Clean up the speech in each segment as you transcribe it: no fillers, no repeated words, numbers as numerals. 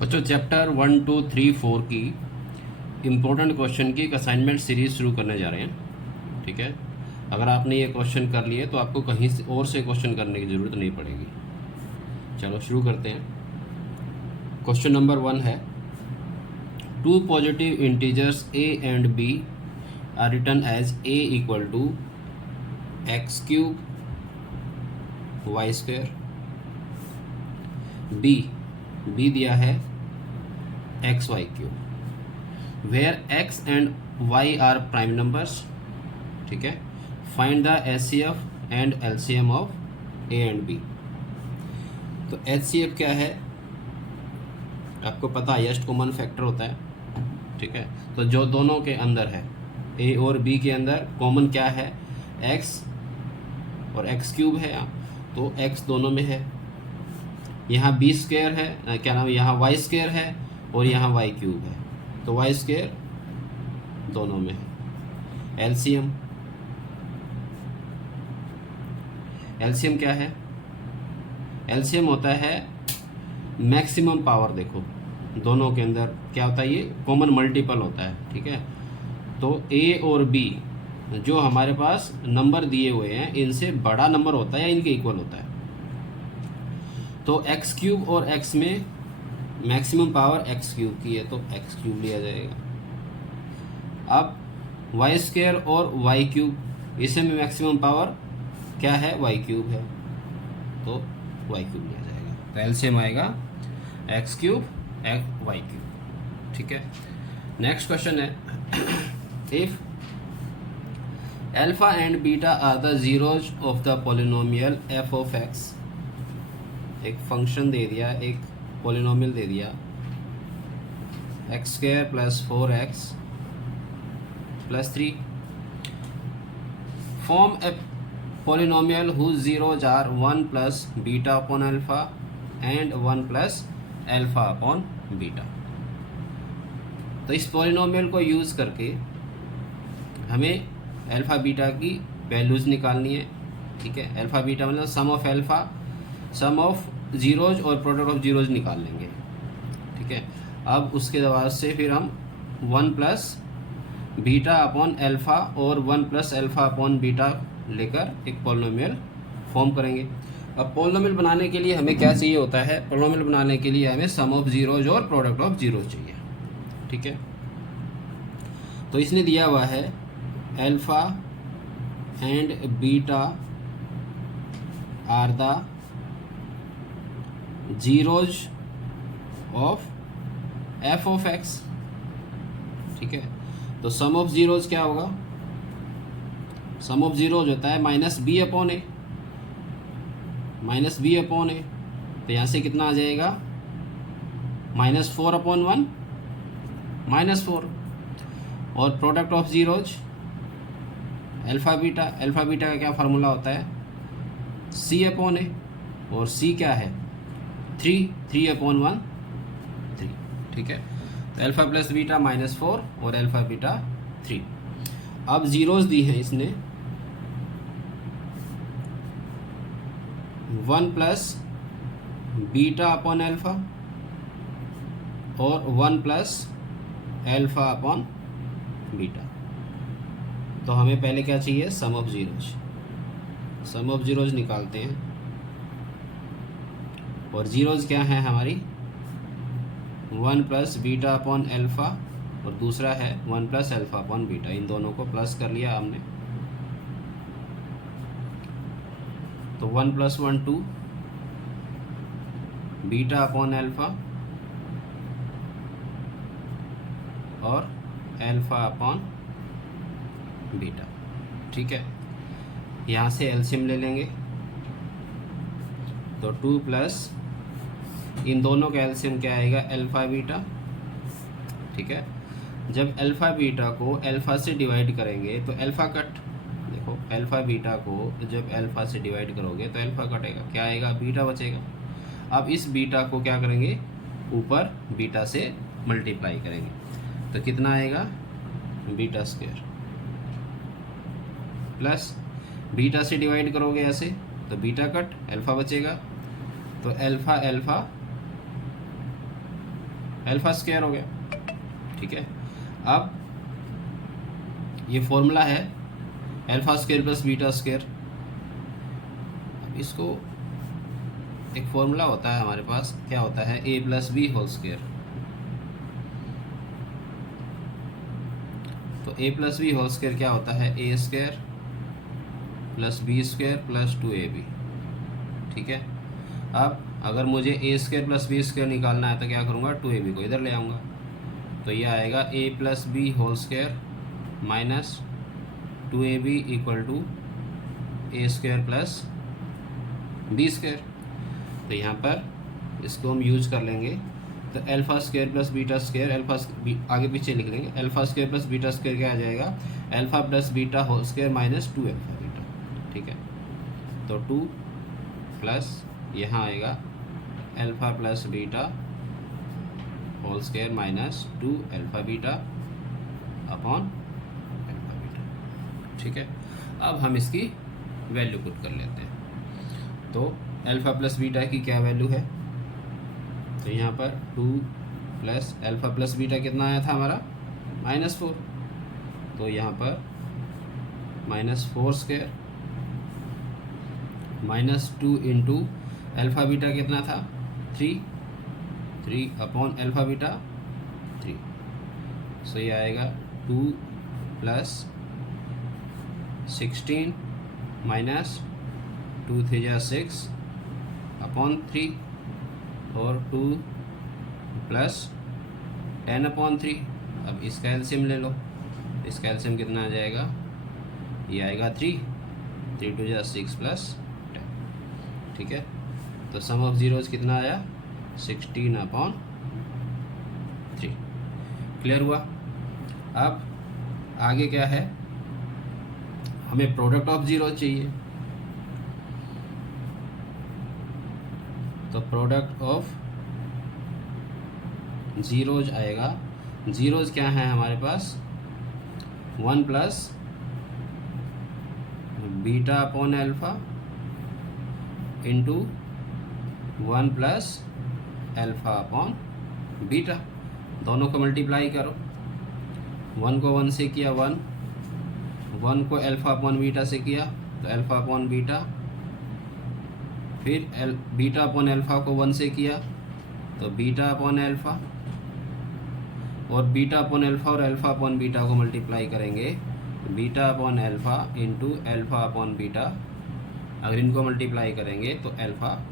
बच्चों चैप्टर 1 2 3 4 की important question की एक असाइनमेंट सीरीज़ शुरू करने जा रहे हैं। ठीक है, अगर आपने ये क्वेश्चन कर लिए तो आपको कहीं से और से क्वेश्चन करने की ज़रूरत नहीं पड़ेगी। चलो शुरू करते हैं। क्वेश्चन नंबर 1 है, two positive integers a and b are written as a equal to x cube y square, b दिया है x y cube, where x and y are prime numbers. ठीक है, find the HCF and LCM of a and b। तो HCF क्या है, आपको पता है हाईएस्ट कॉमन फैक्टर होता है। ठीक है, तो जो दोनों के अंदर है a और b के अंदर कॉमन क्या है, x और x क्यूब है, यहाँ तो x दोनों में है। यहाँ b स्क्वायर है, क्या नाम है, यहाँ y स्क्वायर है और यहाँ y क्यूब है, तो y स्क्वायर दोनों में है। एलसीएम क्या है, एलसीएम होता है मैक्सिमम पावर। देखो दोनों के अंदर क्या होता है, ये कॉमन मल्टीपल होता है। ठीक है, तो a और b जो हमारे पास नंबर दिए हुए हैं इनसे बड़ा नंबर होता है या इनके इक्वल होता है। तो एक्स क्यूब और x में मैक्सिमम पावर एक्स क्यूब की है तो एक्स क्यूब लिया जाएगा। अब वाई स्क्वायर और वाई क्यूब, इसे में मैक्सिमम पावर क्या है, वाई क्यूब है तो वाई क्यूब लिया जाएगा। तो एलसीएम आएगा एक्स क्यूब वाई क्यूब। ठीक है, नेक्स्ट क्वेश्चन है, if alpha and beta are the zeros of the polynomial f of x. एक फंक्शन दे दिया, एक पॉलिनोमियल दे दिया, x square plus 4x plus 3, form a polynomial whose zeros are 1 plus beta upon alpha and 1 plus alpha upon beta. तो इस polynomial को use करके हमें अल्फा बीटा की वैल्यूज़ निकालनी है। ठीक है, अल्फा बीटा मतलब sum of alpha, sum of zeros और प्रोडक्ट ऑफ जीरोज निकाल लेंगे। ठीक है, अब उसके बाद से फिर हम 1 प्लस बीटा अपॉन अल्फा और 1 प्लस अल्फा अपॉन बीटा लेकर एक पॉलिनोमियल फॉर्म करेंगे। अब पॉलिनोमियल बनाने के लिए हमें क्या चाहिए होता है, पॉलिनोमियल बनाने के लिए हमें सम ऑफ जीरोज और प्रोडक्ट ऑफ जीरोज चाहिए। ठीक है, तो इसने दिया हुआ है alpha and beta are the zeros of f of x. ठीक है, तो सम ऑफ जीरोज क्या होगा, सम ऑफ जीरोज होता है minus b upon a, minus b upon ए, तो यहाँ से कितना आ जाएगा, -4 अपॉन 1 -4। और product of zeros alpha beta, alpha beta का क्या फार्मूला होता है, सी अपॉन ए, और सी क्या है 3 अपॉन 1 3। ठीक है, तो अल्फा प्लस बीटा -4 और अल्फा बीटा 3। अब जीरोज दी हैं इसने 1 प्लस बीटा अपॉन अल्फा और 1 प्लस अल्फा अपॉन बीटा। तो हमें पहले क्या चाहिए, sum of zeros, sum of zeros निकालते हैं। और जीरोज क्या है हमारी, 1 प्लस बीटा अपॉन अल्फा और दूसरा है 1 प्लस अल्फा अपॉन बीटा। इन दोनों को प्लस कर लिया हमने, तो 1 प्लस 1 2 बीटा अपॉन अल्फा और अल्फा अपॉन बीटा। ठीक है, यहाँ से एलसीएम ले लेंगे, तो 2 प्लस इन दोनों का एलसीएम क्या आएगा, अल्फा बीटा। ठीक है, जब अल्फा बीटा को अल्फा से डिवाइड करेंगे तो अल्फा कट, देखो अल्फा बीटा को जब अल्फा से डिवाइड करोगे तो अल्फा कटेगा, क्या आएगा, बीटा बचेगा। अब इस बीटा को क्या करेंगे, ऊपर बीटा से मल्टीप्लाई करेंगे, तो कितना आएगा, बीटा स्क्वायर, प्लस बीटा से डिवाइड करोगे ऐसे तो बीटा कट, अल्फा बचेगा, तो अल्फा अल्फा अल्फा स्क्वायर हो गया। ठीक है, अब ये फॉर्मूला है alpha square plus beta square. अब इसको एक फॉर्मूला होता है हमारे पास, क्या होता है, a plus b whole square. तो a plus b whole square क्या होता है, a square plus b square plus 2ab। ठीक है, अब अगर मुझे a square plus b square निकालना है तो क्या करूँगा, 2ab को इधर ले आऊँगा। तो ये आएगा a plus b whole square minus 2ab equal to a square plus b square. तो यहाँ पर इसको हम यूज कर लेंगे, तो alpha square plus beta square, आगे पीछे लिख लेंगे, alpha square plus beta square क्या आ जाएगा, alpha plus beta whole square minus 2 alpha beta. ठीक है, तो 2 प्लस यहाँ आएगा alpha plus beta whole square minus 2 alpha beta upon alpha beta. ठीक है, अब हम इसकी वैल्यू पुट कर लेते हैं। तो अल्फा प्लस बीटा की क्या वैल्यू है, तो यहाँ पर 2 प्लस अल्फा प्लस बीटा कितना आया था हमारा, -4। तो यहाँ पर -4 स्क्वायर -2 इंटू अल्फा बीटा कितना था, 3 अपॉन अल्फा बीटा 3। सो ये आएगा 2 प्लस 16 माइनस 2 3 6 अपॉन 3 और 2 प्लस 10 अपॉन 3। अब इसका एलसीएम ले लो, इसका एलसीएम कितना आ जाएगा, ये आएगा 3 2 6 प्लस 10। ठीक है, तो सम ऑफ जीरोज कितना आया, 16 अपॉन 3। क्लियर हुआ। अब आगे क्या है, हमें प्रोडक्ट ऑफ जीरो चाहिए। तो प्रोडक्ट ऑफ जीरोज आएगा, जीरोज क्या है हमारे पास, 1 plus beta upon alpha into 1 plus alpha upon beta. दोनों को मल्टीप्लाई करो, 1 को 1 से किया 1 को अल्फा अपॉन बीटा से किया तो अल्फा अपॉन बीटा, फिर बीटा अपॉन अल्फा को 1 से किया तो बीटा अपॉन अल्फा, और बीटा अपॉन अल्फा और अल्फा अपॉन बीटा को मल्टीप्लाई करेंगे, beta upon alpha into alpha upon beta. अगर इनको मल्टीप्लाई करेंगे तो अल्फा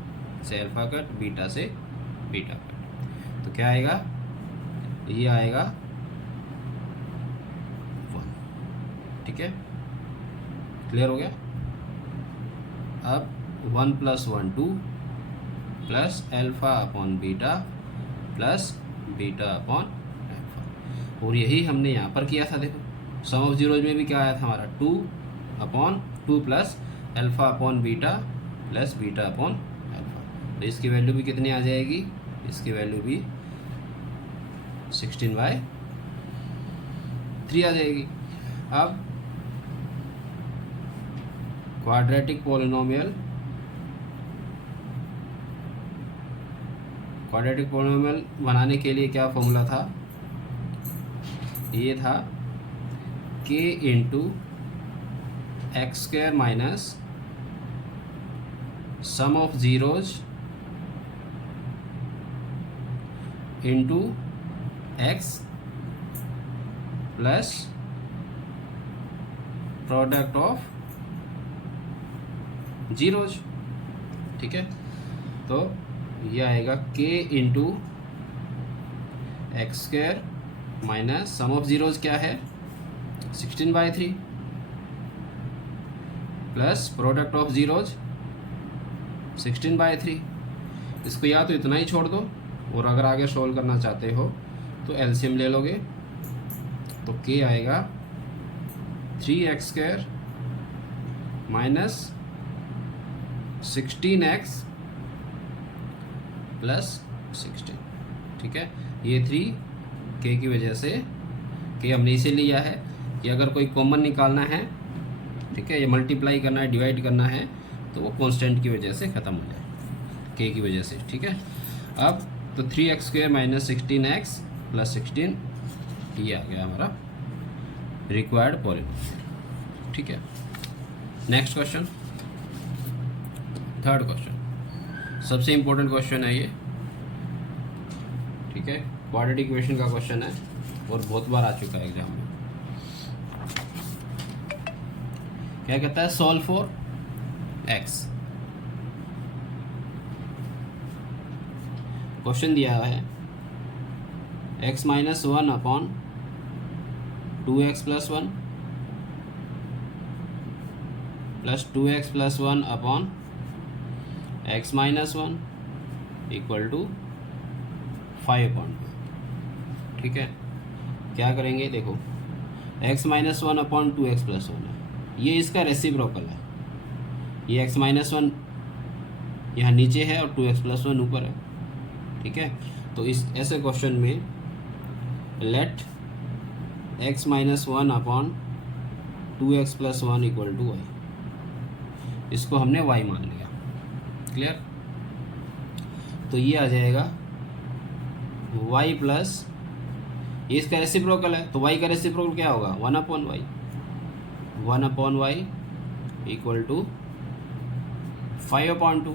से अल्फा कट, बीटा से बीटा कट, तो क्या आएगा, ये आएगा 1। ठीक है, क्लियर हो गया। अब 1 plus 1 2 plus alpha upon beta plus beta upon alpha, और यही हमने यहाँ पर किया था। देखो सम ऑफ जीरोज में भी क्या आया था हमारा, 2 upon 2 plus alpha upon beta plus beta upon alpha. तो इसकी वैल्यू भी कितनी आ जाएगी, इसकी वैल्यू भी 16/3 आ जाएगी। अब क्वाड्रेटिक पॉलिनोमियल बनाने के लिए क्या फॉर्मूला था, ये था k into x square minus sum of zeros into x plus product of zeros. ठीक है, तो ये आएगा k into x square minus sum of zeros क्या है, 16/3 प्लस प्रोडक्ट ऑफ जीरोज 16/3। इसको या तो इतना ही छोड़ दो, और अगर आगे सोल्व करना चाहते हो तो एलसीएम ले लोगे, तो k आएगा 3x square minus 16x plus 16। ठीक है, ये 3 k की वजह से, k हमने इसे लिया है कि अगर कोई कॉमन निकालना है, ठीक है, ये मल्टीप्लाई करना है, डिवाइड करना है, तो वो कांस्टेंट की वजह से ख़त्म हो जाए, k की वजह से। ठीक है, अब तो 3x² माइनस 16x प्लस 16, ये आ गया हमारा रिक्वायर्ड पॉलिनोमियल। ठीक है, नेक्स्ट क्वेश्चन, थर्ड क्वेश्चन, सबसे इंपॉर्टेंट क्वेश्चन है ये। ठीक है, क्वाड्रेटिक इक्वेशन का क्वेश्चन है और बहुत बार आ चुका है एग्जाम में। क्या कहता है, सॉल्व फॉर x। क्वेश्चन दिया है x minus 1 upon 2x plus 1 plus 2x plus 1 upon x minus 1 equal to 5/2। ठीक है, क्या करेंगे, देखो x minus 1 upon 2x plus 1 है, ये इसका रेसिप्रोकल है। ये x माइनस 1 यहाँ नीचे है और 2x प्लस 1 ऊपर है। ठीक है, तो इस ऐसे क्वेश्चन में let x minus 1 upon 2x plus 1 equal to y, इसको हमने y मान लिया। क्लियर, तो ये आ जाएगा y प्लस, ये इसका रेसिप्रोकल है, तो y का रेसिप्रोकल क्या होगा, 1/y, 1/y इक्वल टू 5/2।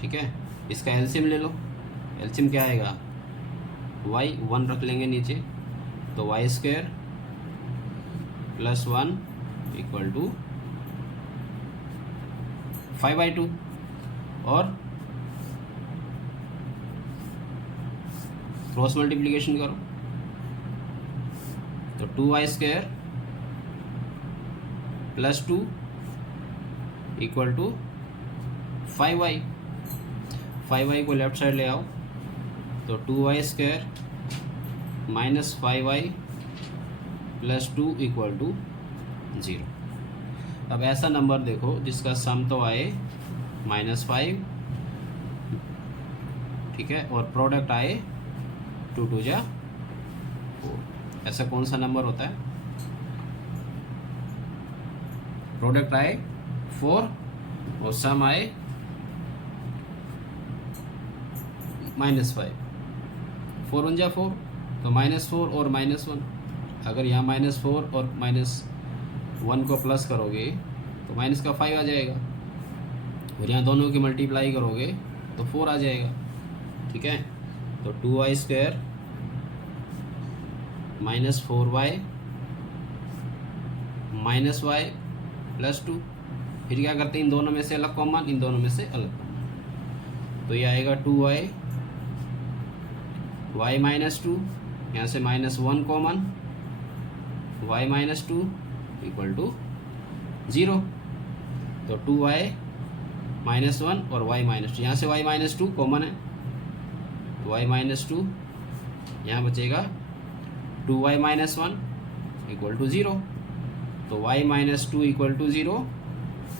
ठीक है, इसका एलसीएम ले लो, एलसीएम क्या आएगा, y 1 रख लेंगे नीचे, तो y² प्लस 1 इक्वल टू 5/2, और क्रॉस मल्टीप्लिकेशन करो तो 2y² plus 2 equal to 5y, 5y को लेफ्ट साइड ले आओ तो 2y² minus 5y plus 2 equal to 0। अब ऐसा नंबर देखो जिसका सम तो आए -5, ठीक है, और प्रोडक्ट आए 2 2 जा 4। ऐसा कौन सा नंबर होता है, प्रोडक्ट आए 4 और सम आए -5, 4 1 जा 4, तो -4 और -1, अगर यहाँ -4 और -1 को प्लस करोगे तो माइनस का 5 आ जाएगा, और यहाँ दोनों की मल्टीप्लाई करोगे तो 4 आ जाएगा। ठीक है, तो 2y² minus 4y minus y plus 2, फिर क्या करते हैं, इन दोनों में से अलग कॉमन, इन दोनों में से अलग कॉमन, तो ये आएगा 2y, y माइनस 2, यहाँ से -1 common, y minus 2 equal to 0, तो 2y माइनस 1 और y माइनस 2, यहाँ से y माइनस 2 कॉमन है, y माइनस 2, यहाँ बचेगा 2y माइनस 1 इक्वल टू 0, तो y माइनस 2 इक्वल टू 0,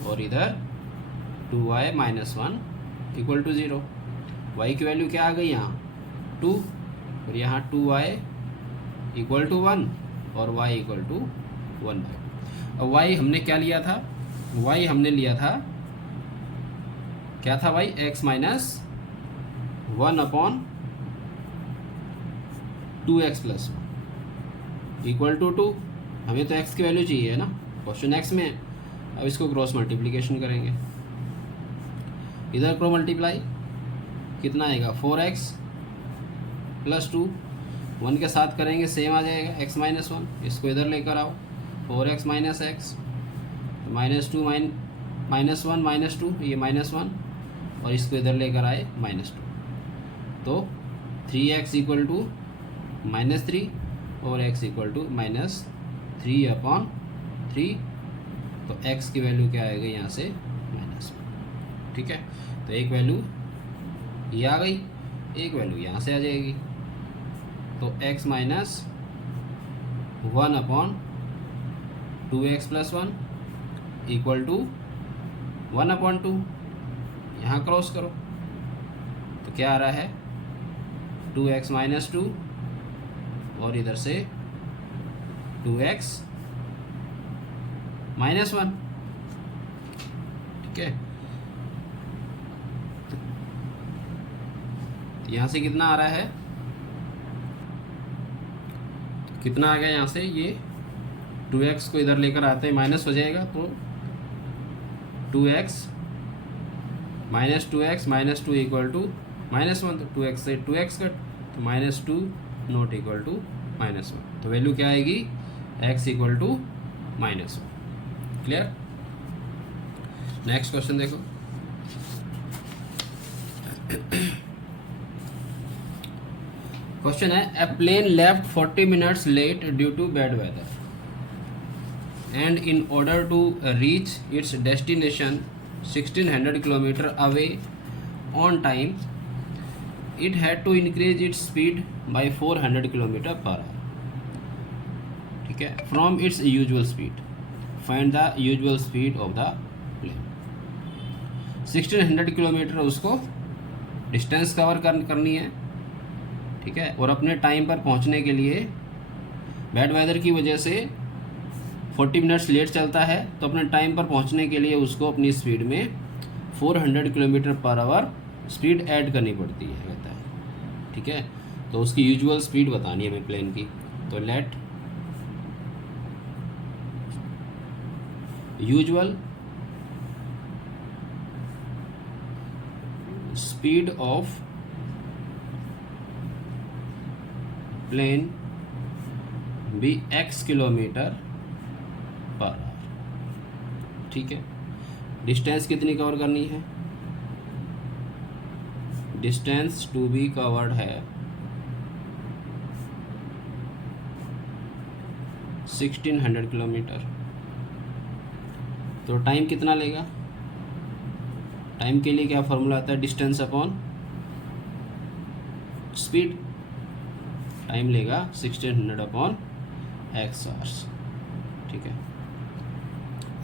और इधर 2y minus 1 equal to 0। y की वैल्यू क्या आ गई यहाँ 2, और यहाँ 2y इक्वल टू 1 और y इक्वल टू 1/। अब y हमने क्या लिया था, y हमने लिया था, क्या था भाई, x minus 1 upon 2x plus 1 equal to 2। हमें तो x की वैल्यू चाहिए है ना, क्वेश्चन x में है। अब इसको क्रॉस मल्टीप्लिकेशन करेंगे, इधर क्रॉस मल्टीप्लाई कितना आएगा, 4x प्लस 2, 1 के साथ करेंगे सेम आ जाएगा, x माइनस 1, इसको इधर लेकर आओ, 4x माइनस x, -2 -1 -2, ये -1, और इसको इधर लेकर आए -2, तो 3x इक्वल टू -3 और x इक्वल टू -3/3, तो x की वैल्यू क्या आएगी यहाँ से -1। ठीक है, तो एक वैल्यू ये आ गई, एक वैल्यू यहाँ से आ जाएगी, तो x minus 1/2x plus 1 equal to 1/2, यहाँ क्रॉस करो तो क्या आ रहा है 2x माइनस 2, और इधर से 2x माइनस 1। ठीक है, यहाँ से कितना आ रहा है, कितना आ गया यहाँ से, ये 2x को इधर लेकर आते हैं माइनस हो जाएगा, तो 2x minus 2x minus 2 equal to -1, तो 2x से 2x कट, तो -2 नॉट इक्वल टू -1, तो वैल्यू क्या आएगी, x equal to -1। Clear. Next question देखो। क्वेश्चन है, a plane left 40 minutes late due to bad weather and in order to reach its destination 1600 km away on time, it had to increase its speed by 400 km per hour, ठीक है, from its usual speed. Find the usual speed of the plane. 1600 kilometre उसको distance cover करनी है, ठीक है, और अपने time पर पहुंचने के लिए बैड वेदर की वजह से 40 मिनट्स लेट चलता है, तो अपने टाइम पर पहुंचने के लिए उसको अपनी स्पीड में 400 kilometre per our speed add करनी पड़ती है, कहता है, ठीक है। तो उसकी यूजुअल स्पीड बतानी है हमें प्लेन की, तो let usual speed of plane be x kilometre per hour, ठीक है। डिस्टेंस कितनी कवर करनी है, डिस्टेंस टू बी कवर्ड है 1600 किलोमीटर, तो टाइम कितना लेगा, टाइम के लिए क्या फॉर्मूला आता है, डिस्टेंस अपॉन स्पीड, टाइम लेगा 1600 अपॉन x आवर्स, ठीक है।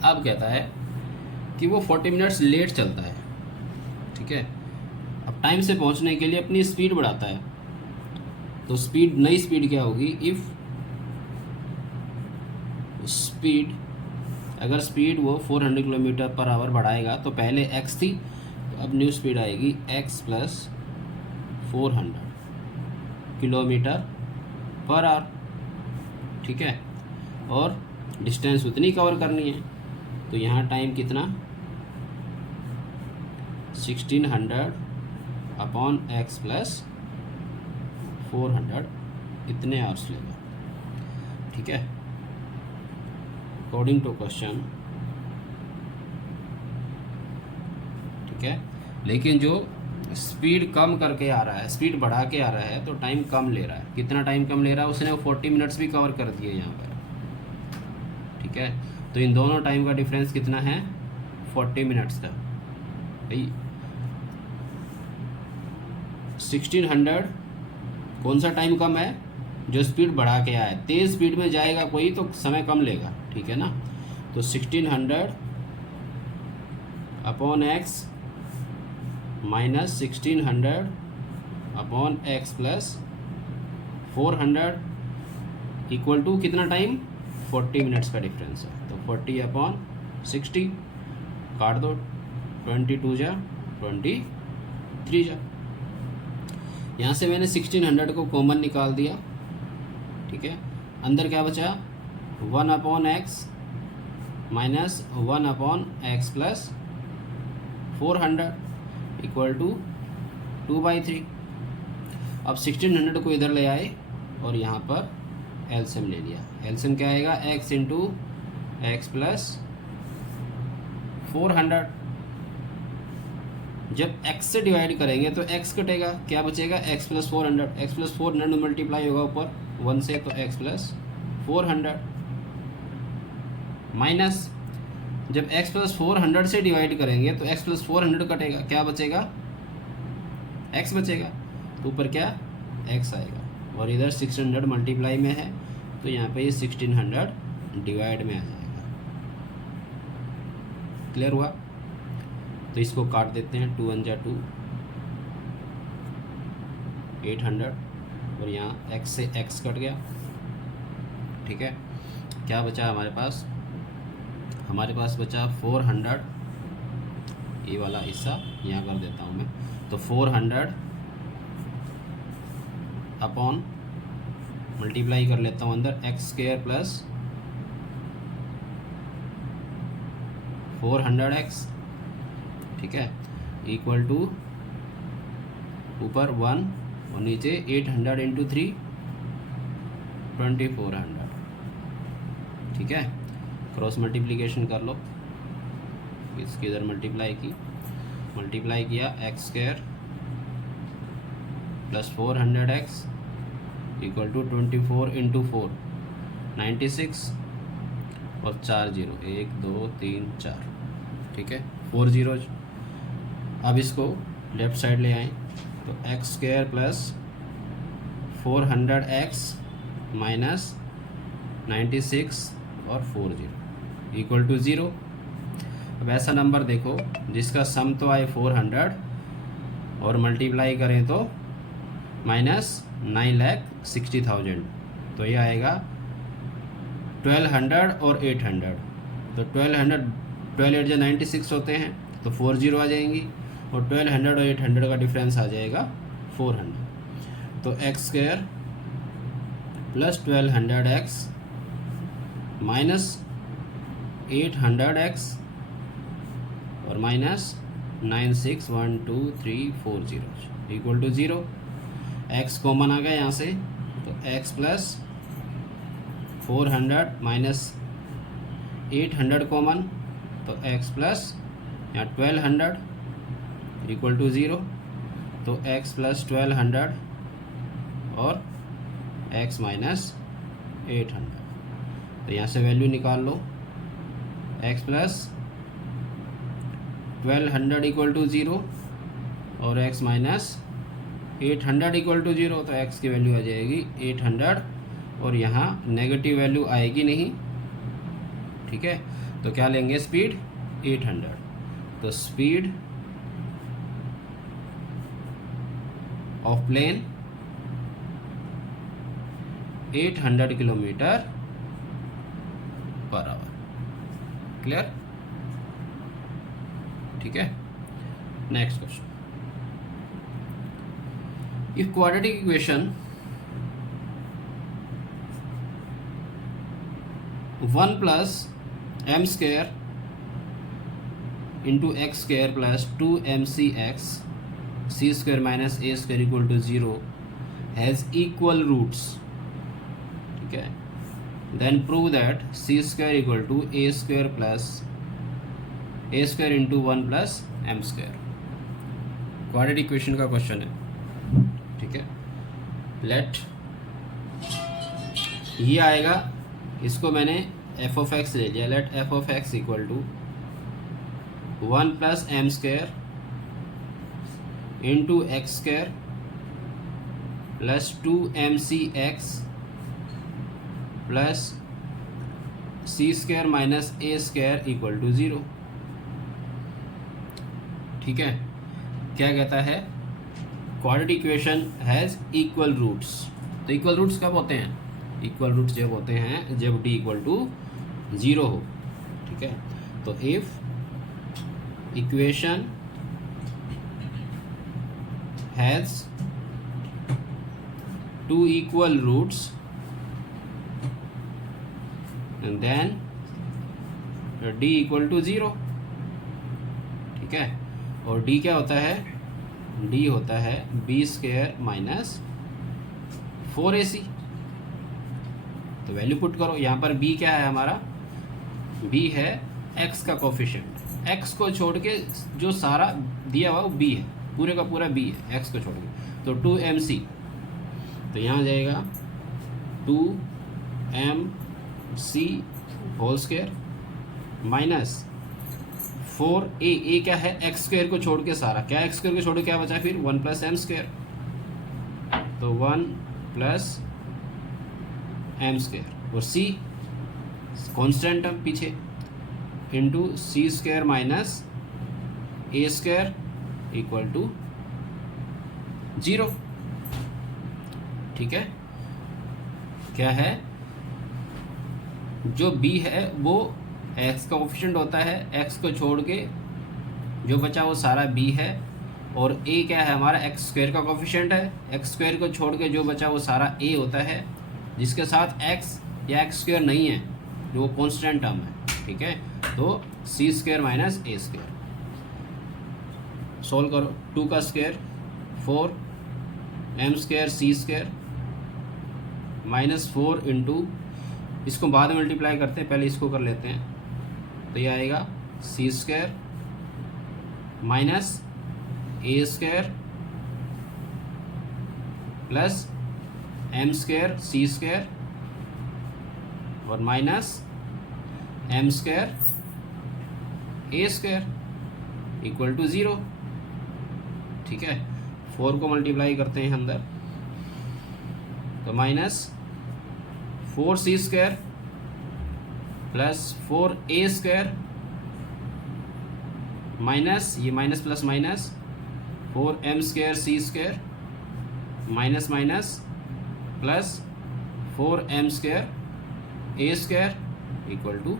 अब कहता है कि वो 40 मिनट्स लेट चलता है, ठीक है। अब टाइम से पहुंचने के लिए अपनी स्पीड बढ़ाता है, तो स्पीड, नई स्पीड क्या होगी, इफ स्पीड, अगर स्पीड वो 400 किलोमीटर पर आवर बढ़ाएगा, तो पहले x थी, तो अब न्यू स्पीड आएगी x plus 400 kilometre per hour, ठीक है। और डिस्टेंस उतनी कवर करनी है, तो यहाँ टाइम कितना 1600 अपॉन x प्लस 400, इतने आवर्स लेगा, ठीक है, अकॉर्डिंग टू क्वेश्चन, ठीक है। लेकिन जो स्पीड कम करके आ रहा है, स्पीड बढ़ा के आ रहा है, तो टाइम कम ले रहा है, कितना टाइम कम ले रहा है, उसने 40 मिनट्स भी कवर कर दिए यहाँ पर, ठीक है। तो इन दोनों टाइम का डिफरेंस कितना है, 40 मिनट्स का, भाई 1600 कौन सा टाइम कम है, जो स्पीड बढ़ा के आया है, तेज़ स्पीड में जाएगा कोई तो समय कम लेगा, ठीक है ना। तो 1600 upon x minus 1600 upon x plus 400 equal to कितना टाइम, 40 मिनट्स का डिफरेंस है, तो 40 अपॉन 60 काट दो, 22 जा 23 जा, यहाँ से मैंने 1600 को कॉमन निकाल दिया, ठीक है। अंदर क्या बचा, 1 upon x minus 1 upon x plus 400 equal to 2/3। अब 1600 को इधर ले आए और यहाँ पर एलसीएम ले लिया, एलसीएम क्या आएगा, x इंटू एक्स प्लस 400, जब x से डिवाइड करेंगे तो x कटेगा, क्या बचेगा, x plus 400, x plus 400 multiply होगा ऊपर 1 से, तो x प्लस 400 माइनस, जब x प्लस 400 से डिवाइड करेंगे तो x प्लस 400 कटेगा, क्या बचेगा, x बचेगा, तो ऊपर क्या x आएगा, और इधर 600 मल्टीप्लाई में है, तो यहाँ पे ये 1600 डिवाइड में आ जाएगा। क्लियर हुआ। तो इसको काट देते हैं, 2 1 जा 2, 800, और यहाँ x से x कट गया, ठीक है। क्या बचा हमारे पास, हमारे पास बचा 400, ये वाला हिस्सा यहाँ कर देता हूँ मैं, तो 400 अपॉन मल्टीप्लाई कर लेता हूँ अंदर एक्स स्क्वायर प्लस 400x, ठीक है, इक्वल टू ऊपर 1 और नीचे 800 इंटू 3 2400, ठीक है। क्रॉस मल्टीप्लिकेशन कर लो, इसके इधर मल्टीप्लाई किया x square plus 400x equal to 24 into 4 96 और 4 जीरो 1 2 3 4, ठीक है, 4 जीरोज। अब इसको लेफ्ट साइड ले आए तो x square plus 400x minus 96 और 4 जीरो इक्वल टू 0। अब ऐसा नंबर देखो जिसका सम तो आए 400 और मल्टीप्लाई करें तो माइनस 9,60,000, तो ये आएगा 1200 और 800, तो 12 8 96 होते हैं तो 4 जीरो आ जाएंगी और 1200 और 800 का डिफरेंस आ जाएगा 400। तो x square plus 1200x minus 800x और minus 961234 equal to 0। x common आ गया यहाँ से, तो x प्लस 400 माइनस 800 कॉमन, तो x प्लस यहाँ 1200 इक्वल टू 0, तो x प्लस 1200 और x माइनस 800, तो यहाँ से वैल्यू निकाल लो, x प्लस 1200 इक्वल टू 0 और x माइनस 800 इक्वल टू 0, तो x की वैल्यू आ जाएगी 800 और यहाँ नेगेटिव वैल्यू आएगी नहीं, ठीक है। तो क्या लेंगे, स्पीड 800, तो speed of plane 800 kilometre per hour. Clear, ठीक है। Next question, if quadratic equation 1 plus m square into x square plus 2mcx c square minus a square equal to 0 has equal roots, ठीक है, then prove that c square equal to a square plus a square into 1 plus m square. Quadratic equation का question है, ठीक है। Late ये आएगा, इसको मैंने एफ ऑफ एक्स ले लिया, let f of x equal to 1 plus m square into x square plus 2mcx plus c square minus a square equal to 0, ठीक है। क्या कहता है, quadratic equation has equal roots. तो इक्वल रूट्स कब होते हैं, इक्वल रूट्स जब होते हैं जब d इक्वल टू 0 हो, ठीक है। तो if equation has 2 equal roots and then d equal to 0, ठीक है। और d क्या होता है, d होता है b स्क्वायर माइनस 4ac। तो वैल्यू पुट करो, यहाँ पर b क्या है हमारा, b है x का कोफिशिएंट, x को छोड़ के जो सारा दिया हुआ वो b है, पूरे का पूरा b है x को छोड़ के, तो 2mc, तो यहाँ जाएगा 2mc whole square minus 4a क्या है, एक्स स्क्वायर को छोड़ के सारा, क्या एक्स स्क्वायर को छोड़ के क्या बचा फिर 1 प्लस एम स्क्वायर, तो 1 प्लस एम स्क्वायर और c कॉन्स्टेंट टर्म पीछे into c square minus a square equal to 0, ठीक है। क्या है, जो b है वो x का कोफिशिएंट होता है, x को छोड़ के जो बचा वो सारा b है, और ए क्या है हमारा एक्स स्क्वायर का कोफिशिएंट है। एक्स स्क्वायर को छोड़ के जो बचा वो सारा ए होता है, जिसके साथ एक्स या एक्स स्क्वायर नहीं है, जो कॉन्स्टेंट टर्म है। ठीक है, तो c square minus a square. Solve करो, 2 का square 4 M square c square minus 4 into, इसको बाद में मल्टीप्लाई करते हैं, पहले इसको कर लेते हैं। तो ये आएगा c square minus a square plus m square c square और minus m square a square equal to 0। ठीक है, 4 को मल्टीप्लाई करते हैं अंदर, तो minus 4c square plus 4a square minus ये minus plus minus 4m square c square minus minus plus 4m square a square equal to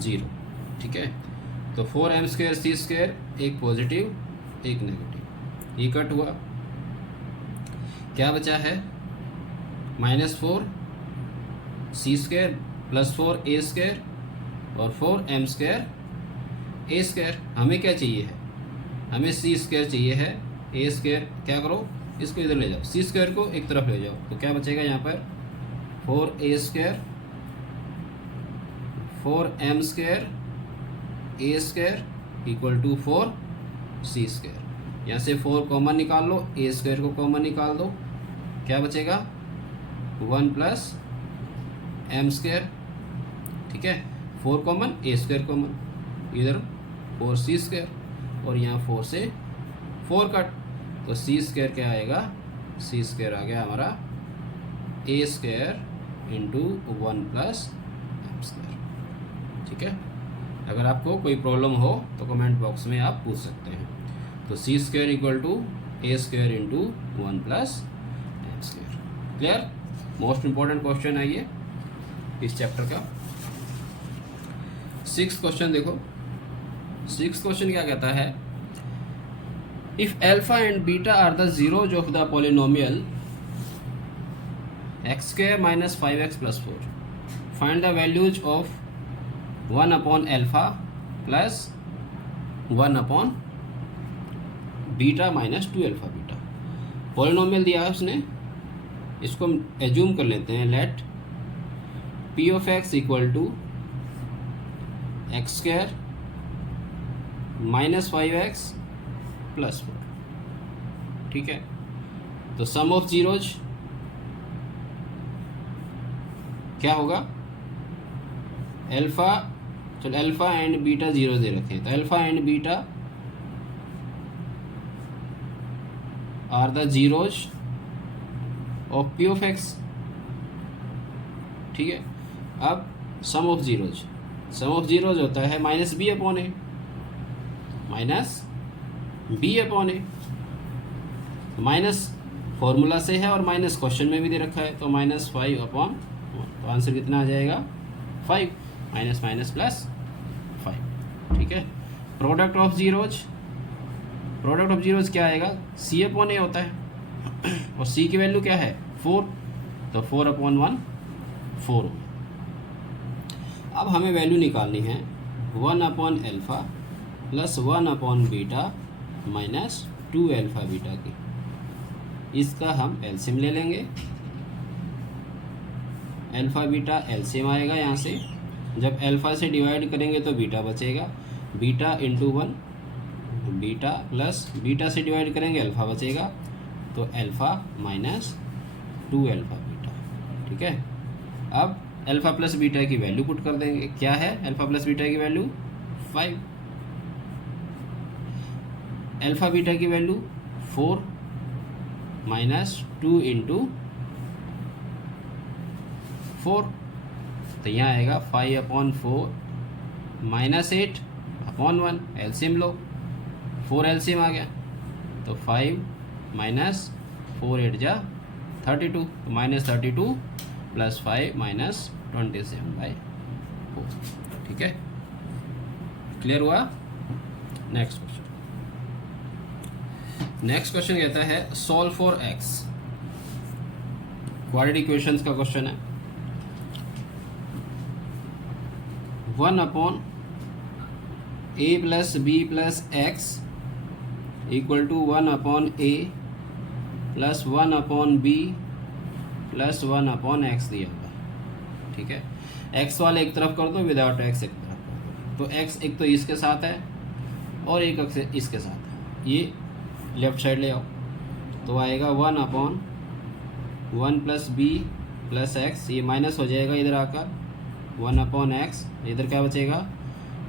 0। ठीक है, तो 4m स्क्वायर सी स्क्वायर एक पॉजिटिव एक नेगेटिव, ये कट हुआ। क्या बचा है -4 c square plus 4 a square और 4m स्क्वायर ए स्क्वायर। हमें क्या चाहिए है, हमें सी स्क्वायर चाहिए है। ए स्क्वायर क्या करो, इसको इधर ले जाओ, सी स्क्वायर को एक तरफ ले जाओ, तो क्या बचेगा यहाँ पर 4a square 4m square a square equal to 4c square. यहाँ से 4 कॉमन निकाल लो, ए स्क्वायर को कॉमन निकाल दो, क्या बचेगा 1 प्लस एम स्क्वायर। ठीक है, 4 कॉमन ए स्क्वायर कॉमन, इधर 4c स्क्वायर और यहाँ 4 से 4 कट, तो सी स्क्वायर क्या आएगा, सी स्क्वायर आ गया हमारा a square into 1 plus m square. ठीक है, अगर आपको कोई प्रॉब्लम हो तो कमेंट बॉक्स में आप पूछ सकते हैं। तो c square equal to a square into 1 plus m square. Clear, most important question है ये इस चैप्टर का। 6th क्वेश्चन देखो, 6th क्वेश्चन क्या कहता है, if alpha and beta are the zeros of the polynomial x square minus 5x plus 4, find the values of 1 upon alpha plus 1 upon beta minus 2 alpha beta. Polynomial दिया है उसने, इसको हम assume कर लेते हैं, let p of x equal to x square minus 5x plus 4। ठीक है, तो सम ऑफ जीरोज क्या होगा, अल्फा, चलो अल्फा एंड बीटा जीरो दे रखे हैं, तो alpha and beta are the zeros of p of x. ठीक है, अब sum of zeros, sum of zeros होता है minus b upon a, minus b upon a, minus formula से है और माइनस क्वेश्चन में भी दे रखा है, तो माइनस 5 अपॉन 1, तो आंसर कितना आ जाएगा 5, माइनस माइनस प्लस 5। ठीक है, product of zeros, product of zeros क्या आएगा, सी अपॉन ए होता है और सी की वैल्यू क्या है 4, तो 4 अपॉन 1 4। अब हमें वैल्यू निकालनी है 1 upon alpha plus 1 upon beta minus 2 alpha beta की। इसका हम एलसीएम ले लेंगे, अल्फा बीटा एलसीएम आएगा यहाँ से, जब अल्फा से डिवाइड करेंगे तो बीटा बचेगा, beta into 1 beta plus beta से डिवाइड करेंगे अल्फा बचेगा, तो अल्फा माइनस 2 अल्फा बीटा। ठीक है, अब अल्फा प्लस बीटा की वैल्यू पुट कर देंगे, क्या है अल्फा प्लस बीटा की वैल्यू 5, अल्फा बीटा की वैल्यू 4 माइनस 2 इंटू 4, तो यहाँ आएगा 5 अपॉन 4 माइनस 8 अपॉन 1, एलसीएम लो, 4 एलसीएम आ गया, तो 5 माइनस 4 8 जा 32, तो माइनस 32 प्लस 5 माइनस 27/4। ठीक है, क्लियर हुआ। नेक्स्ट क्वेश्चन, नेक्स्ट क्वेश्चन कहता है solve for x, quadratic equations का क्वेश्चन है। 1/a plus b plus x equal to 1/a plus 1/b plus 1/x दिया हुआ, ठीक है। एक्स वाले एक तरफ कर दो, विदाउट एक्स एक तरफ कर दो। तो एक्स एक तो इसके साथ है और एक इसके साथ है, ये लेफ्ट साइड ले आओ, तो आएगा 1/1 प्लस बी प्लस एक्स, ये माइनस हो जाएगा इधर आकर 1/x, इधर क्या बचेगा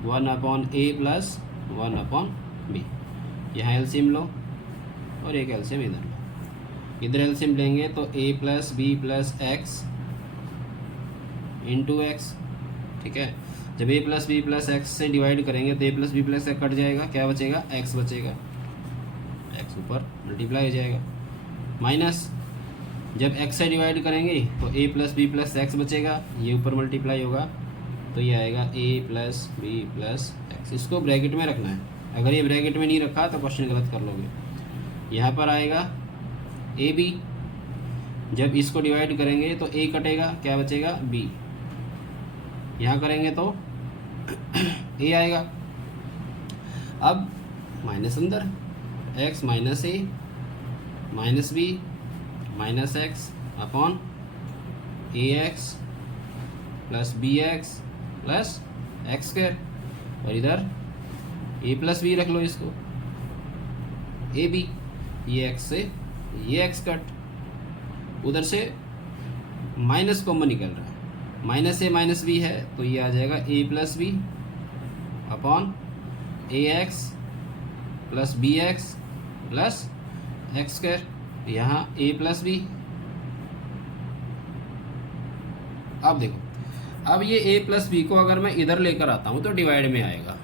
1/a प्लस 1/b। यहाँ एलसीएम लो और एक एलसीएम इधर लो, इधर एलसीएम लेंगे तो a plus b plus x into x, ठीक है। जब a plus b plus x से डिवाइड करेंगे तो a plus b plus x cut जाएगा, क्या बचेगा x बचेगा, x ऊपर मल्टीप्लाई हो जाएगा, माइनस जब x से डिवाइड करेंगे तो a plus b plus x बचेगा, ये ऊपर मल्टीप्लाई होगा, तो ये आएगा a plus b plus x. इसको ब्रैकेट में रखना है, अगर ये ब्रैकेट में नहीं रखा तो क्वेश्चन गलत कर लोगे। यहाँ पर आएगा ए बी, जब इसको डिवाइड करेंगे तो a कटेगा, क्या बचेगा b, यहाँ करेंगे तो a आएगा। अब माइनस अंदर x minus a minus b minus x upon a x plus b x plus x square, और इधर ए प्लस बी रख लो, इसको ए बी, ये एक्स से ये एक्स कट, उधर से माइनस कॉमन निकल रहा है, माइनस ए माइनस बी है तो ये आ जाएगा a plus b upon a x plus b x plus x square, यहाँ a प्लस बी। अब देखो, अब ये a प्लस बी को अगर मैं इधर लेकर आता हूँ तो डिवाइड में आएगा,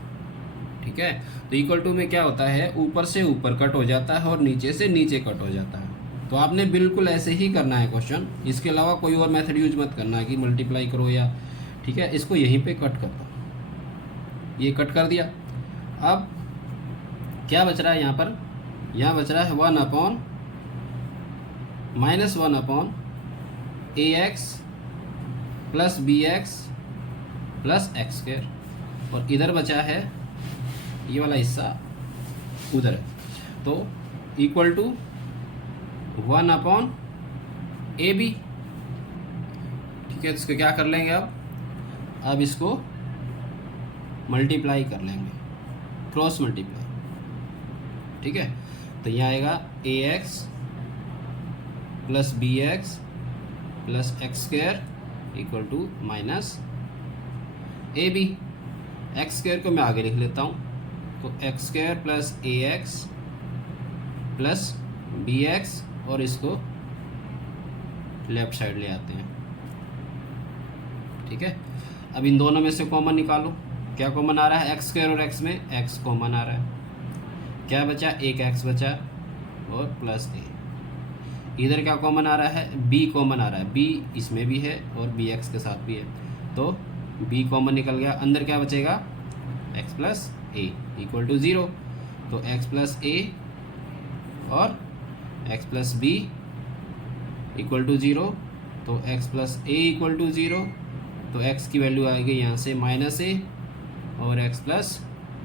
ठीक है। तो इक्वल टू में क्या होता है, ऊपर से ऊपर कट हो जाता है और नीचे से नीचे कट हो जाता है। तो आपने बिल्कुल ऐसे ही करना है क्वेश्चन, इसके अलावा कोई और मेथड यूज मत करना कि मल्टीप्लाई करो या, ठीक है। इसको यहीं पे कट कर दो, ये कट कर दिया। अब क्या बच रहा है यहाँ पर, यहाँ बच रहा है 1/-1/a x plus b x plus x square, और इधर बचा है ये वाला हिस्सा उधर है, तो इक्वल टू 1/ab, ठीक है। इसको क्या कर लेंगे अब इसको मल्टीप्लाई कर लेंगे, क्रॉस मल्टीप्लाई, ठीक है। तो ये आएगा ax plus b x plus x square equal to minus a b. X square को मैं आगे लिख लेता हूँ, तो x square plus a x plus b x, और इसको लेफ्ट साइड ले आते हैं, ठीक है। अब इन दोनों में से कॉमन निकालो, क्या कॉमन आ रहा है, एक्स स्क्वायर और एक्स में एक्स कॉमन आ रहा है, क्या बचा एक एक्स बचा और प्लस ए। इधर क्या कॉमन आ रहा है, b कॉमन आ रहा है, b इसमें भी है और बी एक्स के साथ भी है, तो b कॉमन निकल गया, अंदर क्या बचेगा x plus a equal to 0, तो x प्लस ए और x plus b equal to 0, तो x plus a equal to 0, तो x की वैल्यू आएगी यहाँ से माइनस ए, और x plus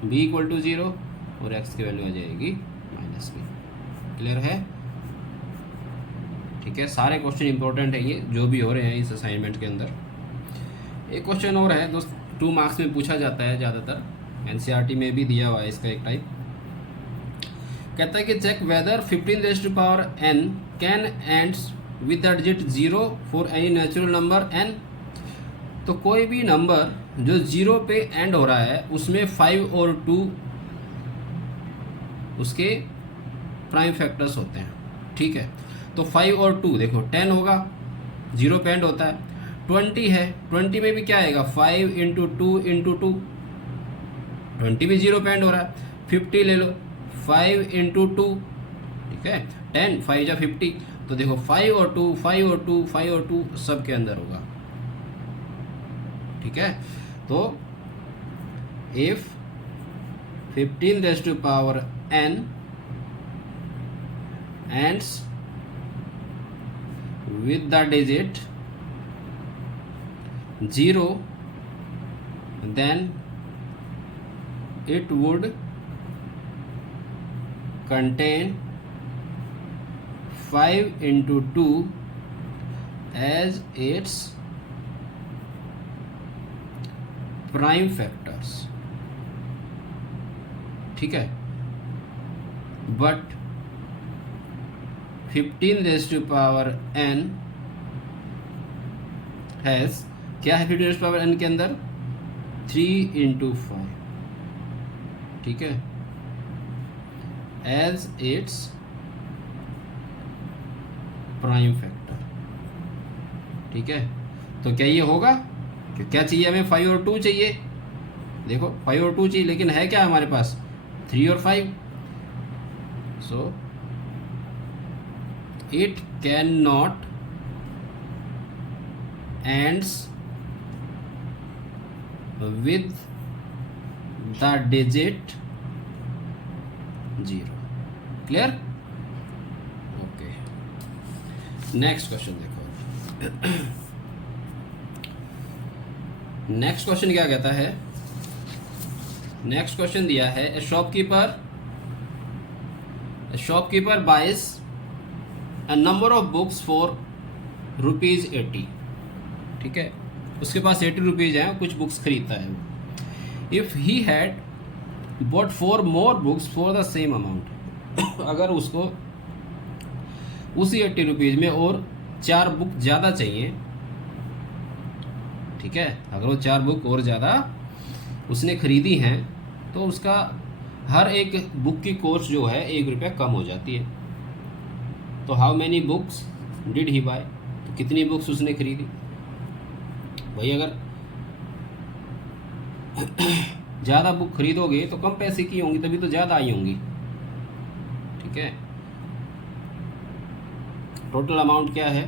b equal to 0, और x की वैल्यू आ जाएगी माइनस बी। क्लियर है, ठीक है। सारे क्वेश्चन इंपॉर्टेंट है ये जो भी हो रहे हैं इस असाइनमेंट के अंदर। एक क्वेश्चन और है दोस्त, 2 मार्क्स में पूछा जाता है ज़्यादातर, एनसीईआरटी में भी दिया हुआ है इसका एक टाइप। कहता है कि check whether 15n can ends with the digit 0 for any natural number n। तो कोई भी नंबर जो 0 पे एंड हो रहा है उसमें 5 और 2 उसके प्राइम फैक्टर्स होते हैं, ठीक है। तो 5 और 2 देखो 10 होगा, 0 पे एंड होता है, 20 है, 20 में भी क्या आएगा 5 इंटू 2 इंटू 2, 20 भी 0 पे एंड हो रहा है। 50 ले लो, 5 इंटू 2, ठीक है, 10 5 जा 50, तो देखो 5 और 2 5 और 2 5 और 2 सब के अंदर होगा, ठीक है। तो if 15n ends with the digit 0, then it would contain 5 into 2 as its prime factors, ठीक है। But 15 raise to power n has, क्या है 15 रेज़ टू पावर n के अंदर 3 into 5, ठीक है, एज इट्स प्राइम फैक्टर, ठीक है। तो क्या ये होगा कि क्या चाहिए हमें 5 और 2 चाहिए, देखो 5 और 2 चाहिए, लेकिन है क्या हमारे पास 3 और 5। So it can not ends with the digit 0। Clear? Okay, next question देखो। नेक्स्ट क्वेश्चन क्या कहता है, नेक्स्ट क्वेश्चन दिया है a shopkeeper buys a number of books for ₹80, ठीक है, उसके पास 80 रुपीज़ हैं, कुछ बुक्स खरीदता है वो। If he had bought 4 more books for the same amount, अगर उसको उसी 80 रुपीज़ में और 4 बुक ज़्यादा चाहिए, ठीक है, अगर वो 4 बुक और ज़्यादा उसने खरीदी हैं तो उसका हर एक बुक की कॉस्ट जो है ₹1 कम हो जाती है। तो how many books did he buy, तो कितनी बुक्स उसने खरीदी। भाई अगर ज़्यादा बुक खरीदोगे तो कम पैसे की होंगी, तभी तो ज़्यादा आई होंगी, ठीक है। टोटल अमाउंट क्या है,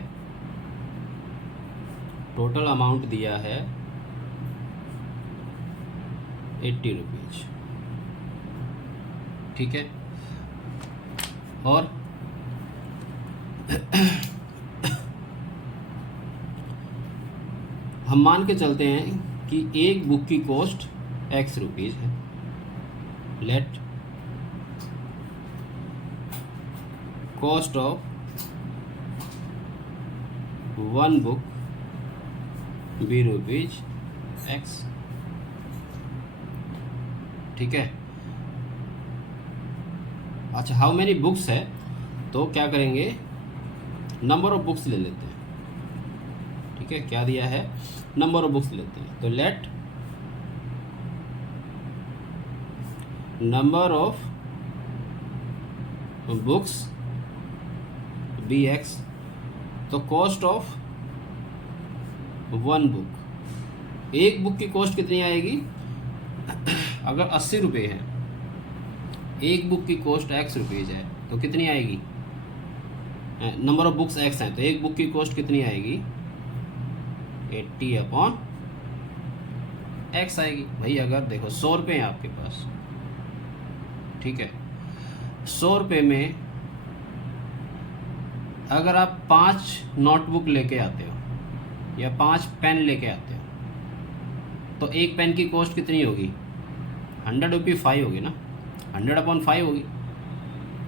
टोटल अमाउंट दिया है 80 रुपीज़, ठीक है। और हम मान के चलते हैं कि एक बुक की कॉस्ट X रुपीज़ है। Let cost of 1 book be rupees X, ठीक है। अच्छा, हाउ मैनी बुक्स है, तो क्या करेंगे, नंबर ऑफ बुक्स ले लेते हैं, ठीक है। क्या दिया है, नंबर ऑफ बुक्स लेते हैं, तो let number of books be X, तो कॉस्ट ऑफ 1 बुक, एक बुक की कॉस्ट कितनी आएगी, अगर 80 रुपये है, एक बुक की कॉस्ट X रुपीज़ है, तो कितनी आएगी, नंबर ऑफ बुक्स X हैं, तो एक बुक की कॉस्ट कितनी आएगी 80/X आएगी। भाई अगर देखो 100 रुपये हैं आपके पास, ठीक है, 100 रुपये में अगर आप 5 नोटबुक लेके आते हो या 5 पेन लेके आते हो, तो एक पेन की कॉस्ट कितनी होगी, 100/5 होगी ना, 100/5 होगी,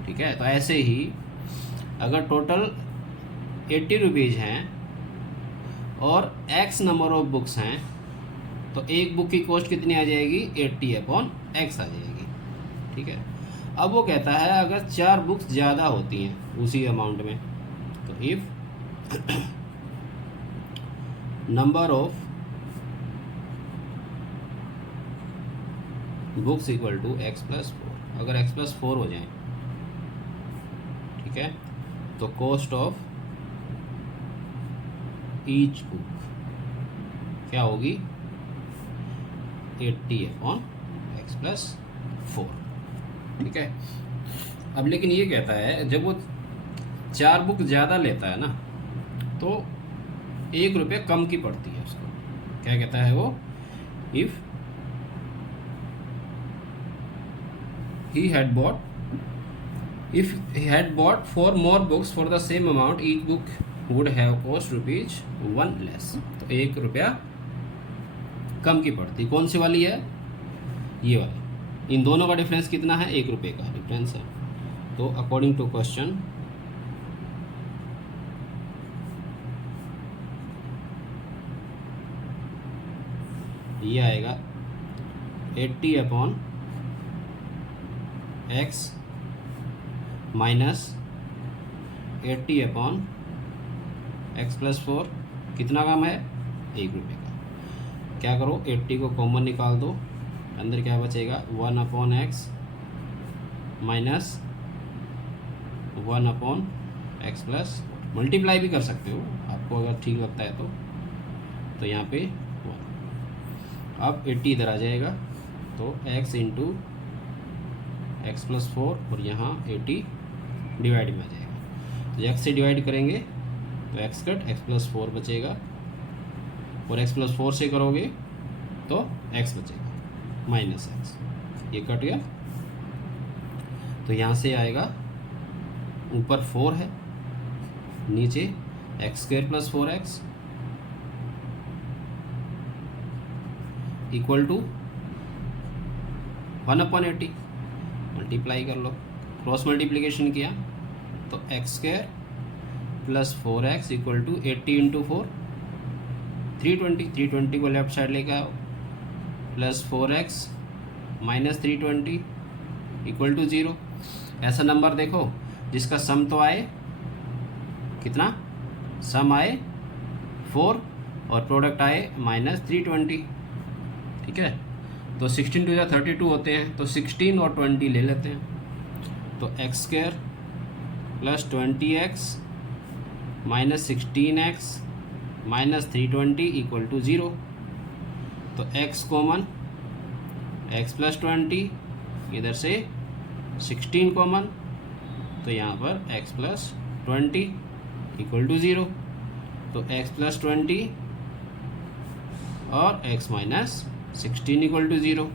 ठीक है। तो ऐसे ही अगर टोटल 80 रुपीज़ हैं और X नंबर ऑफ बुक्स हैं, तो एक बुक की कॉस्ट कितनी आ जाएगी, 80/X आ जाएगी, ठीक है। अब वो कहता है अगर 4 बुक्स ज़्यादा होती हैं उसी अमाउंट में, तो if number of books equal to X+4, अगर X+4 हो जाए, ठीक है, तो कॉस्ट ऑफ ईच बुक क्या होगी, 80/X+4, ठीक है। अब लेकिन ये कहता है जब वो 4 बुक ज़्यादा लेता है ना, तो ₹1 कम की पड़ती है उसको। क्या कहता है वो, if he if he had bought 4 more books for the same amount, each book would have cost rupees 1 less. तो 1 रुपया कम की पड़ती. कौन सी वाली है? ये वाली. इन दोनों का डिफरेंस कितना है? 1 रुपये का डिफरेंस है. तो अकॉर्डिंग टू क्वेश्चन ये आएगा 80/x माइनस 80/x+4 कितना काम है? 1 रुपये का. क्या करो, 80 को कॉमन निकाल दो, अंदर क्या बचेगा? 1/x minus 1/x+. मल्टीप्लाई भी कर सकते हो आपको अगर ठीक लगता है तो यहाँ पे 1. अब 80 इधर आ जाएगा तो x इंटू x+4 और यहाँ 80 डिवाइड में आ जाएगा. तो x से डिवाइड करेंगे तो x कट x+4 बचेगा और x+4 से करोगे तो x बचेगा माइनस x. ये कट गया तो यहाँ से आएगा ऊपर 4 है, नीचे x² + 4x equal to 1/80. Multiply कर लो, क्रॉस मल्टीप्लिकेशन किया तो x² + 4x इक्वल टू 80 × 4 320. 320 को लेफ्ट साइड लेकर आओ, plus 4x minus 320 equal to 0. ऐसा नंबर देखो जिसका सम तो आए कितना? सम आए 4 और प्रोडक्ट आए -320. ठीक है, तो 16 × 32 होते हैं, तो 16 और 20 ले लेते हैं. तो x² + 20x minus 16x minus 320 equal to 0. तो x कॉमन, x + 20 इधर से 16 कॉमन, तो यहाँ पर x + 20 इक्वल टू 0. तो x + 20 और x माइनस 16 इक्वल टू 0.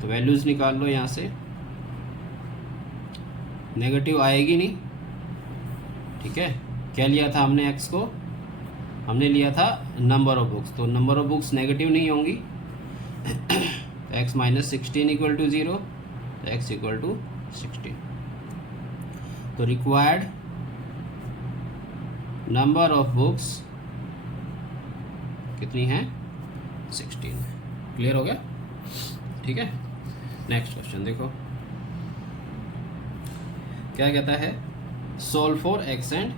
तो वैल्यूज़ निकाल लो यहाँ से. नेगेटिव आएगी नहीं. ठीक है, क्या लिया था हमने? x को हमने लिया था नंबर ऑफ बुक्स, तो नंबर ऑफ बुक्स नेगेटिव नहीं होंगी. x minus 16 equal to 0, x equal to 16. तो रिक्वायर्ड नंबर ऑफ बुक्स कितनी है? 16. क्लियर हो गया? ठीक है, नेक्स्ट क्वेश्चन देखो क्या कहता है. Solve for x and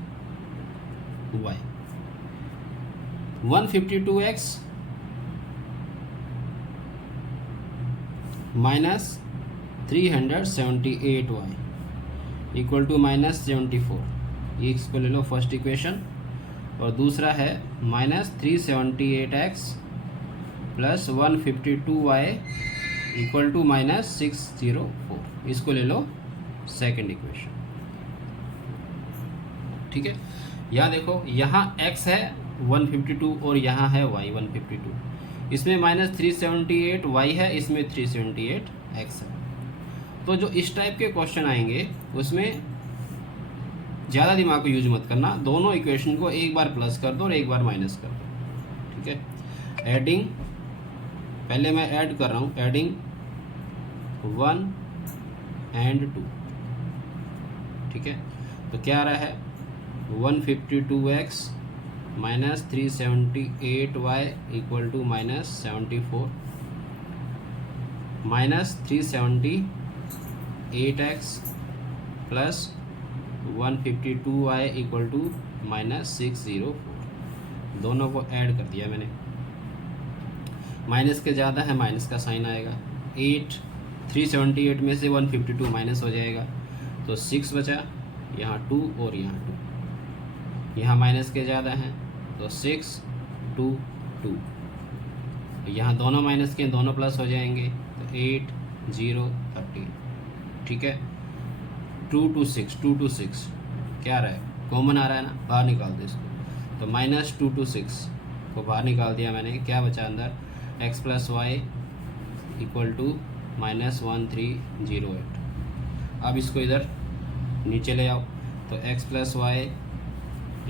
y. 152x minus 378y equal to -74. ये इसको ले लो फर्स्ट इक्वेशन. और दूसरा है -378x plus 152y equal to -604. इसको ले लो सेकंड इक्वेशन. ठीक है, यहाँ देखो, यहाँ x है 152 और यहाँ है y 152. इसमें -378y है, इसमें 378x है. तो जो इस टाइप के क्वेश्चन आएंगे उसमें ज़्यादा दिमाग को यूज मत करना. दोनों इक्वेशन को एक बार प्लस कर दो और एक बार माइनस कर दो. ठीक है, एडिंग, पहले मैं ऐड कर रहा हूँ, एडिंग 1 and 2. ठीक है, तो क्या आ रहा है? 152x minus 378y equal to -74 minus 378x plus 152y equal to -604. दोनों को ऐड कर दिया मैंने. माइनस के ज़्यादा है, माइनस का साइन आएगा. 378 में से 152 माइनस हो जाएगा तो 6 बचा. यहाँ 2 और यहाँ 2. यहाँ माइनस के ज़्यादा हैं तो 6 2 2. यहाँ दोनों माइनस के दोनों प्लस हो जाएंगे तो 8 0 13. ठीक है, 2 to 6 2 to 6 क्या आ रहा है? कॉमन आ रहा है ना, बाहर निकाल दो इसको. तो -2 to 6 को बाहर निकाल दिया मैंने. क्या बचा अंदर? x + y equal to -1308. अब इसको इधर नीचे ले आओ, तो x plus y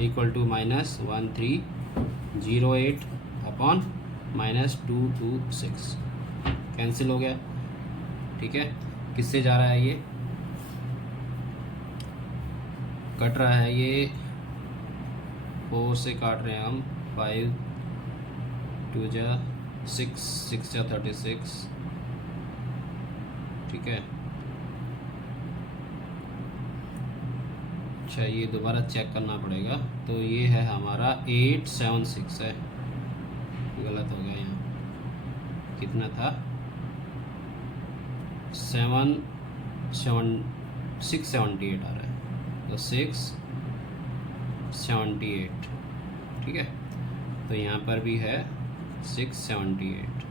equal to minus 1308 upon minus 226 cancel हो गया। ठीक है, किससे जा रहा है ये, कट रहा है ये 4 से काट रहे हैं हम, 5 2 जा 6 6 जा 36। ठीक है, अच्छा ये दोबारा चेक करना पड़ेगा, तो ये है हमारा 876 है, गलत हो गया यहाँ, कितना था 678 आ रहा है, तो 678। ठीक है, तो यहाँ पर भी है 678,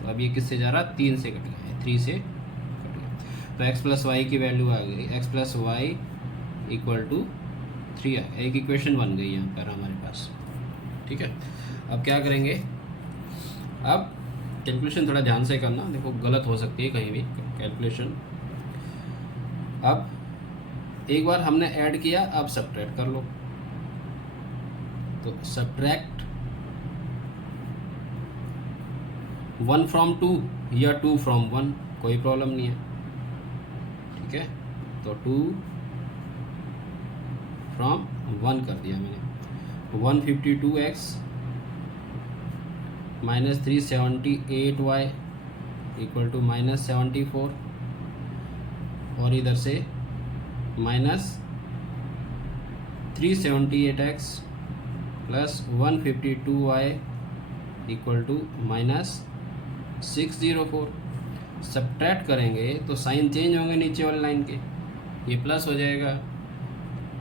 तो अब ये किससे जा रहा है, 3 से कट गया, 3 से कट गया, तो x प्लस वाई की वैल्यू आ गई, x plus y equal to 3 आ गया, एक इक्वेशन बन गई यहाँ पर हमारे पास। ठीक है, अब क्या करेंगे, अब कैलकुलेशन थोड़ा ध्यान से करना, देखो गलत हो सकती है कहीं भी कैलकुलेशन। अब एक बार हमने ऐड किया, अब सब्ट्रैक्ट कर लो, तो सब्ट्रैक्ट 1 फ्रॉम 2 या 2 फ्रॉम 1, कोई प्रॉब्लम नहीं है। ठीक है, तो 2 फ्रॉम 1 कर दिया मैंने, 152x minus 378y equal to minus 74, और इधर से minus 378x plus 152y equal to minus 604। Subtract करेंगे तो साइन चेंज होंगे नीचे वाली लाइन के, ये प्लस हो जाएगा,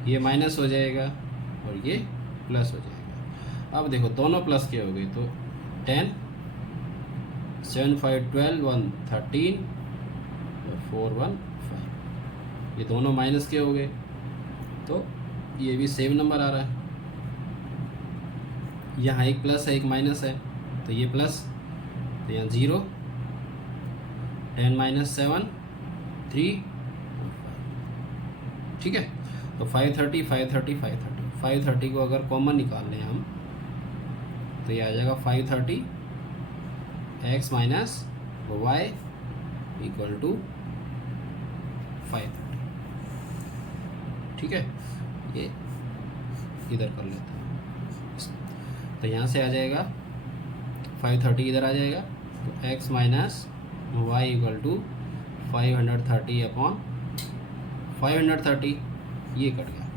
ये माइनस हो जाएगा और ये प्लस हो जाएगा। अब देखो दोनों प्लस के हो गए, तो 10 7 5 12 1 13 और 4 1 5, ये दोनों माइनस के हो गए, तो ये भी सेम नंबर आ रहा है। यहाँ एक प्लस है एक माइनस है, तो ये प्लस, तो यहाँ 0 10 माइनस 7 3 और 5। ठीक है, तो 530 530 530 530 को अगर कॉमन निकाल लें हम, तो ये आ जाएगा 530 x minus y equal to 530। ठीक है, ये इधर कर लेते हैं, तो यहाँ से आ जाएगा 530 इधर आ जाएगा, तो x minus y equal to 530 upon 530, ये कट गया,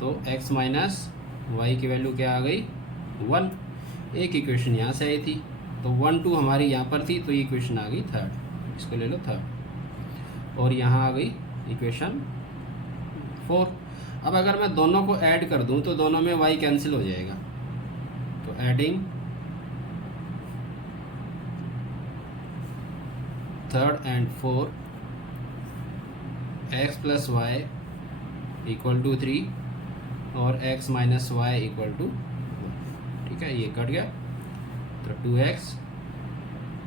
तो x माइनस वाई की वैल्यू क्या आ गई 1। एक इक्वेशन यहाँ से आई थी, तो 1 2 हमारी यहाँ पर थी, तो ये इक्वेशन आ गई थर्ड, इसको ले लो थर्ड, और यहाँ आ गई इक्वेशन 4। अब अगर मैं दोनों को ऐड कर दूँ तो दोनों में y कैंसिल हो जाएगा, तो adding third and 4 x plus y equal to 3 और x minus y equal to 1। ठीक है, ये कट गया, तो 2x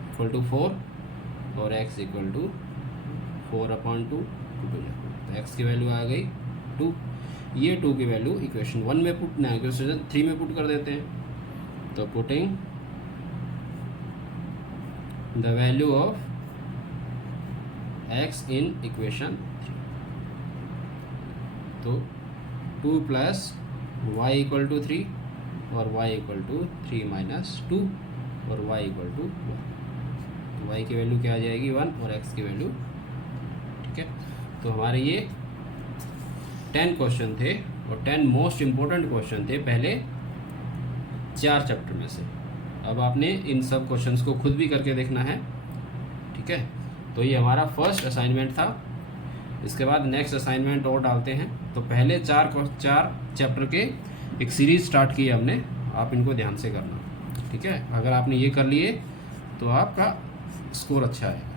इक्वल टू 4 और x इक्वल टू 4/2, तो x की वैल्यू आ गई 2। ये 2 की वैल्यू इक्वेशन 1 में पुट ना, इक्वेशन 3 में पुट कर देते हैं, तो putting the value of x in equation 3, तो 2 प्लस y इक्वल टू 3 और y इक्वल टू 3 माइनस 2 और y इक्वल टू 1, तो y की वैल्यू क्या आ जाएगी 1 और x की वैल्यू। ठीक है, तो हमारे ये 10 क्वेश्चन थे और 10 मोस्ट इम्पोर्टेंट क्वेश्चन थे पहले 4 चैप्टर में से। अब आपने इन सब क्वेश्चंस को खुद भी करके देखना है। ठीक है, तो ये हमारा फर्स्ट असाइनमेंट था। इसके बाद नेक्स्ट असाइनमेंट और डालते हैं, तो पहले 4 चैप्टर के एक सीरीज़ स्टार्ट की है हमने, आप इनको ध्यान से करना। ठीक है, अगर आपने ये कर लिए तो आपका स्कोर अच्छा आएगा।